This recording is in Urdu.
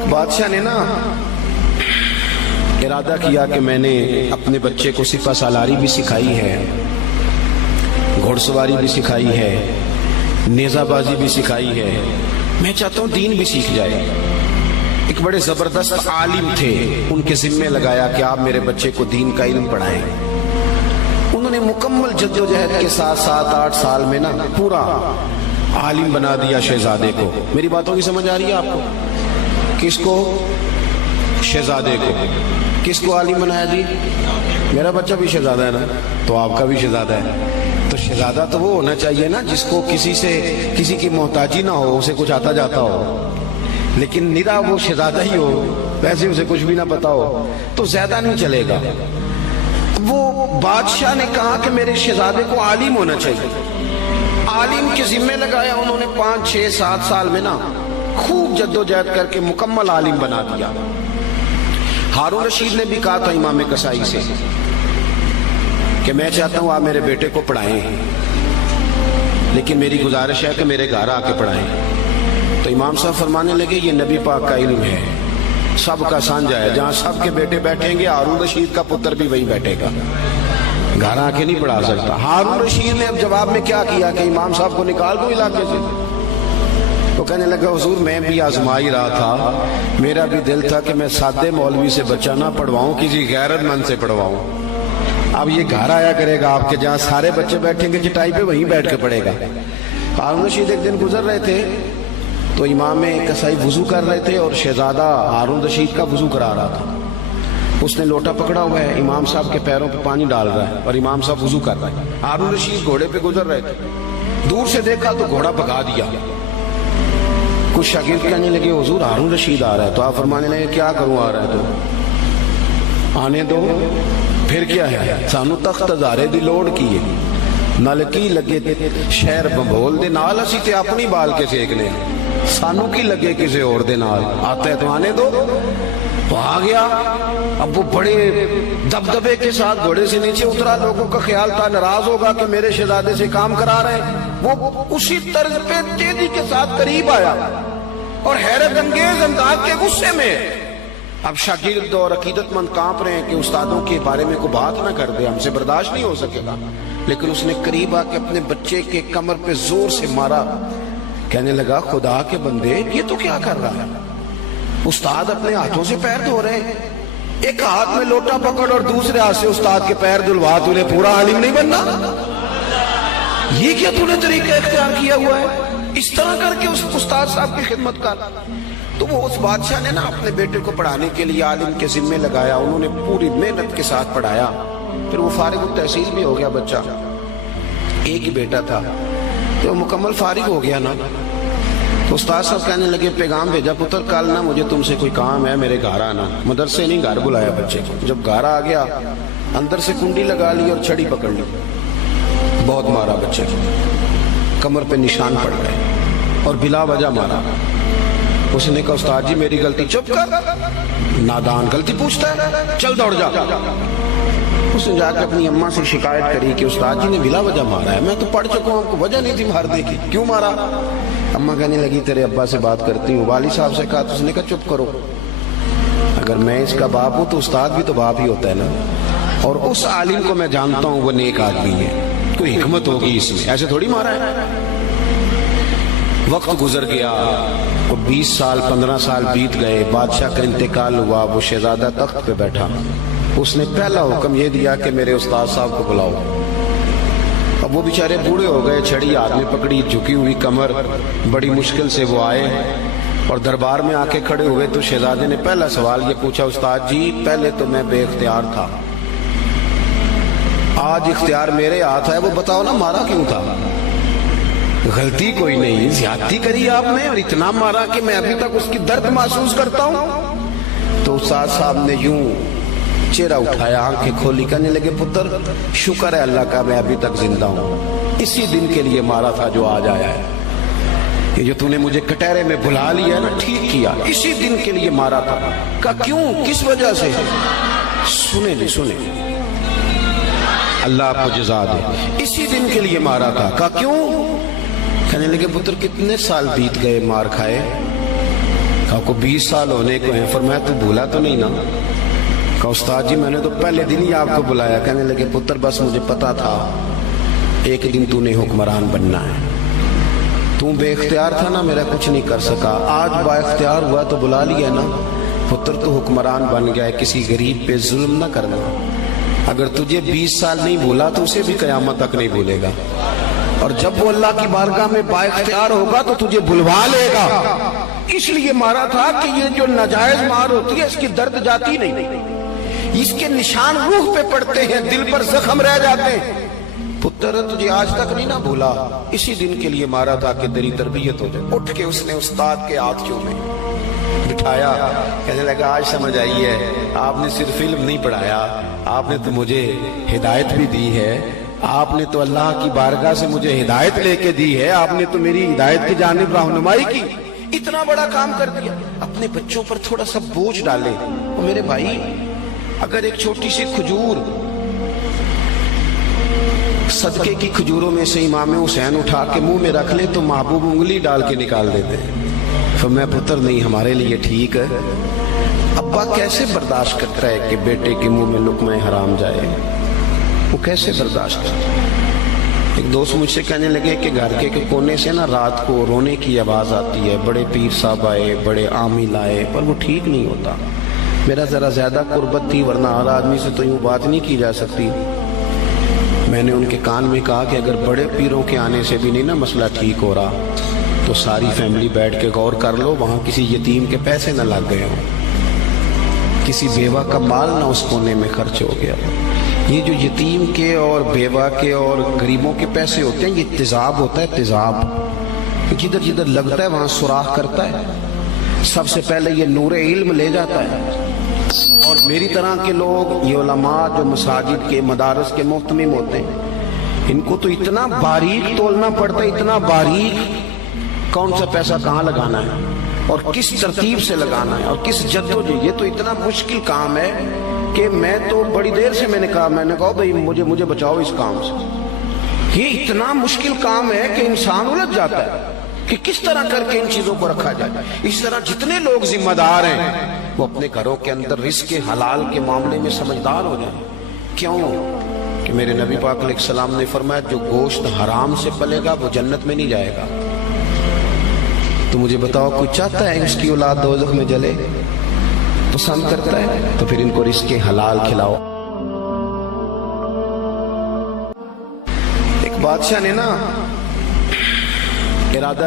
ایک بادشاہ نے نا ارادہ کیا کہ میں نے اپنے بچے کو سپہ سالاری بھی سکھائی ہے، گھوڑ سواری بھی سکھائی ہے، نیزہ بازی بھی سکھائی ہے، میں چاہتا ہوں دین بھی سیکھ جائے۔ ایک بڑے زبردست عالم تھے، ان کے ذمے لگایا کہ آپ میرے بچے کو دین کا علم پڑھائیں۔ انہوں نے مکمل جد و جہد کے ساتھ 7-8 سال میں نا پورا عالم بنا دیا شہزادے کو۔ میری باتوں کی سمجھ آ رہی ہے آپ کو؟ کس کو؟ شہزادے کو۔ کس کو عالم بنایا جی؟ میرا بچہ بھی شہزادہ ہے نا، تو آپ کا بھی شہزادہ ہے۔ تو شہزادہ تو وہ ہونا چاہیے نا جس کو کسی کی محتاجی نہ ہو، اسے کچھ آتا جاتا ہو، لیکن نرا وہ شہزادہ ہی ہو، ویسے اسے کچھ بھی نہ پتا ہو تو زیادہ نہیں چلے گا۔ وہ بادشاہ نے کہا کہ میرے شہزادے کو عالم ہونا چاہیے، عالم کے ذمے لگایا۔ انہوں نے 5-6-7 سال میں نا خوب جد و جہد کر کے مکمل عالم بنا دیا۔ ہارون رشید نے بھی کہا تھا امام کسائی سے کہ میں چاہتا ہوں آپ میرے بیٹے کو پڑھائیں، لیکن میری گزارش ہے کہ میرے گھر آ کے پڑھائیں۔ تو امام صاحب فرمانے لگے یہ نبی پاک کا علم ہے، سب کا سانجھا ہے، جہاں سب کے بیٹے بیٹھیں گے ہارون رشید کا پتر بھی وہی بیٹھے گا، گھر آ کے نہیں پڑھا سکتا۔ ہارون رشید نے اب جواب میں کیا کیا کہ امام صاحب کو نکال دو علاقے سے۔ تو کہنے لگا حضور میں بھی آزما ہی رہا تھا، میرا بھی دل تھا کہ میں سادے مولوی سے بچہ نہ پڑھواؤں، کسی غیرت مند سے پڑھواؤں۔ اب یہ گھر آیا کرے گا آپ کے، جہاں سارے بچے بیٹھیں گے چٹائی پہ وہیں بیٹھ کے پڑھے گا۔ ہارون رشید ایک دن گزر رہے تھے تو امام کسائی وضو کر رہے تھے اور شہزادہ ہارون رشید کا وضو کرا رہا تھا۔ اس نے لوٹا پکڑا ہوا ہے، امام صاحب کے پیروں پہ پانی ڈال رہا ہے اور امام صاحب وضو کر رہے ہیں۔ ہارون رشید گھوڑے پہ گزر رہے تھے، دور سے دیکھا تو گھوڑا بھگا دیا۔ کچھ شاگرد کہنے لگے حضور ہارون رشید آ رہا ہے، تو آپ فرمانے لگے کیا کروں آ رہا ہے تو آنے دو، پھر کیا ہے، سانو تخت ہزارے دی لوڑ کی ہے، نل کی لگے شہر بمبول دے نال، اسی تے اپنی بال کے سیکنے، سانو کی لگے کسی اور دے نال، آتا ہے تو آنے دو۔ تو آ گیا۔ اب وہ بڑے دبدبے کے ساتھ گھوڑے سے نیچے اترا، لوگوں کا خیال تھا ناراض ہوگا کہ میرے شہزادے سے کام کرا رہے ہیں۔ وہ اسی طرز پہ تیزی کے ساتھ قریب آیا اور حیرت انگیز انداز کے غصے میں۔ اب شاگرد اور عقیدت مند کانپ رہے ہیں کہ استادوں کے بارے میں کوئی بات نہ کر دے، ہم سے برداشت نہیں ہو سکے گا، لیکن اس نے قریب آ کے اپنے بچے کے کمر پہ زور سے مارا۔ کہنے لگا خدا کے بندے یہ تو کیا کر رہا ہے؟ استاد اپنے ہاتھوں سے پیر دھو رہے ہیں، ایک ہاتھ میں لوٹا پکڑ اور دوسرے ہاتھ سے استاد کے پیر دھلوا، تو نے پورا عالم نہیں بننا؟ یہ کیا تو نے طریقہ اختیار کیا ہوا ہے؟ اس طرح کر کے اس استاد صاحب کی خدمت کر۔ تو وہ اس بادشاہ نے نا اپنے بیٹے کو پڑھانے کے لیے عالم کے ذمے لگایا، انہوں نے پوری محنت کے ساتھ پڑھایا۔ پھر وہ فارغ التحصیل بھی ہو گیا بچہ، ایک ہی بیٹا تھا، تو مکمل فارغ ہو گیا نا۔ تو استاد صاحب کہنے لگے پیغام بھیجا پتر کل نا مجھے تم سے کوئی کام ہے، میرے گھر آنا۔ مدرسے نہیں، گھر بلایا بچے کو۔ جب گھر آ گیا اندر سے کنڈی لگا لی اور چھڑی پکڑ لی، بہت مارا بچے کو، کمر پہ نشان پڑ گئے اور بلا وجہ مارا۔ اس نے کہا استاد جی میری غلطی۔ چپ کر، نادان، غلطی پوچھتا ہے، چل دوڑ جا۔ اس نے جا کے اپنی اماں سے شکایت کری کہ استاد جی نے بلا وجہ مارا ہے، میں تو پڑھ چکا ہوں، آپ کو وجہ نہیں تھی مارنے کی، کیوں مارا؟ اماں کہنے لگی تیرے ابا سے بات کرتی ہوں۔ والد صاحب سے کہا تو اس نے کہا چپ کرو، اگر میں اس کا باپ ہوں تو استاد بھی تو باپ ہی ہوتا ہے نا، اور اس عالم کو میں جانتا ہوں وہ نیک آدمی ہے، کوئی حکمت ہوگی اس میں، ایسے تھوڑی مارا ہے۔ وقت گزر گیا، 20 سال 15 سال بیت گئے، بادشاہ کا انتقال ہوا، وہ شہزادہ تخت پہ بیٹھا۔ اس نے پہلا حکم یہ دیا کہ میرے استاد صاحب کو بلاؤ۔ اب وہ بیچارے بوڑھے ہو گئے، چھڑی ہاتھ میں پکڑی، جھکی ہوئی کمر، بڑی مشکل سے وہ آئے اور دربار میں آ کے کھڑے ہوئے۔ تو شہزادے نے پہلا سوال یہ پوچھا استاد جی پہلے تو میں بے اختیار تھا، آج اختیار میرے ہاتھ ہے، وہ بتاؤ نا مارا کیوں تھا؟ غلطی کوئی نہیں، زیادتی کری آپ نے اور اتنا مارا کہ میں ابھی تک اس کی درد محسوس کرتا ہوں۔ تو استاد صاحب نے یوں چہرہ اٹھایا، آنکھیں کھولی، کہنے لگے پتر شکر ہے اللہ کا میں ابھی تک زندہ ہوں، اسی دن کے لیے مارا تھا جو آج آیا ہے، کہ جو تو نے مجھے کٹہرے میں بلا لیا ہے نا، ٹھیک کیا، اسی دن کے لیے مارا تھا۔ کہا کیوں، کس وجہ سے؟ سنیں جی سنیں، اللہ آپ کو جزا دے، اسی دن کے لیے مارا تھا۔ کہا کیوں؟ کہنے لگے پتر کتنے سال بیت گئے مار کھائے؟ کہا کو 20 سال ہونے کو ہیں، فرمایا تو بھولا تو نہیں نا؟ کہا استاد جی میں نے تو پہلے دن ہی آپ کو بلایا. کہنے لگے پتر بس مجھے پتا تھا ایک دن تو نے حکمران بننا ہے. تو بے اختیار تھا نا، میرا کچھ نہیں کر سکا. آج با اختیار ہوا تو بلا لیا نا. پتر تو حکمران بن گیا ہے، کسی غریب پہ ظلم نہ کرنا. اگر تجھے 20 سال نہیں بھولا تو اسے بھی قیامت تک نہیں بھولے گا. اور جب وہ اللہ کی بارگاہ میں با اختیار ہوگا تو تجھے بلوا لے گا. اس لیے مارا تھا کہ یہ جو ناجائز مار ہوتی ہے اس کی درد جاتی نہیں، اس کے نشان روح پہ پڑتے ہیں، دل پر زخم رہ جاتے ہیں. پتر تجھے آج تک نہیں نہ بھولا، اسی دن کے لیے مارا تھا کہ تیری تربیت ہو جائے. اٹھ کے اس نے استاد کے ہاتھ چومے، بٹھایا. کہنے لگا آج سمجھ آئی ہے، آپ نے صرف علم نہیں پڑھایا، آپ نے تو مجھے ہدایت بھی دی ہے. آپ نے تو اللہ کی بارگاہ سے مجھے ہدایت لے کے دی ہے، آپ نے تو میری ہدایت کی جانب رہنمائی کی. اتنا بڑا کام کر دیا. اپنے بچوں پر تھوڑا سا بوجھ ڈالے. اور میرے بھائی اگر ایک چھوٹی سی کھجور صدقے کی کھجوروں میں سے امام حسین اٹھا کے منہ میں رکھ لے تو محبوب انگلی ڈال کے نکال دیتے ہیں. فرمایا پتر نہیں، ہمارے لیے ٹھیک ہے. ابا کیسے برداشت کرتا ہے کہ بیٹے کے منہ میں لقمہ حرام جائے؟ وہ کیسے برداشت کرتا ہے؟ ایک دوست مجھ سے کہنے لگے کہ گھر کے کونے سے نا رات کو رونے کی آواز آتی ہے، بڑے پیر صاحب آئے، بڑے عامل آئے، پر وہ ٹھیک نہیں ہوتا. میرا ذرا زیادہ قربت تھی، ورنہ ہر آدمی سے تو یوں بات نہیں کی جا سکتی. میں نے ان کے کان میں کہا کہ اگر بڑے پیروں کے آنے سے بھی نہیں نا مسئلہ ٹھیک ہو رہا تو ساری فیملی بیٹھ کے غور کر لو، وہاں کسی یتیم کے پیسے نہ لگ گئے ہوں، کسی بیوہ کا مال نہ اس کونے میں خرچ ہو گیا. یہ جو یتیم کے اور بیوہ کے اور غریبوں کے پیسے ہوتے ہیں یہ تیزاب ہوتا ہے، تیزاب جدھر جدھر لگتا ہے وہاں سوراخ کرتا ہے. سب سے پہلے یہ نور علم لے جاتا ہے. اور میری طرح کے لوگ، یہ علماء جو مساجد کے مدارس کے محتمم ہوتے ہیں، ان کو تو اتنا باریک تولنا پڑتا ہے، اتنا باریک، کون سا پیسہ کہاں لگانا ہے اور کس ترتیب سے لگانا ہے اور کس جدوجہد. یہ تو اتنا مشکل کام ہے کہ میں تو بڑی دیر سے میں نے کہا بھائی مجھے بچاؤ اس کام سے. یہ اتنا مشکل کام ہے کہ انسان الجھ جاتا ہے کہ کس طرح کر کے ان چیزوں کو رکھا جائے. اس طرح جتنے لوگ ذمہ دار ہیں وہ اپنے گھروں کے اندر رزق حلال کے معاملے میں سمجھدار ہو جائیں. کیوں کہ میرے نبی پاک علیہ السلام نے فرمایا جو گوشت حرام سے پلے گا وہ جنت میں نہیں جائے گا. تو مجھے بتاؤ کوئی چاہتا ہے اس کی اولاد دوزخ میں جلے؟ پسند کرتا ہے؟ تو پھر ان کو رزق حلال کھلاؤ. ایک بادشاہ نے نا ارادہ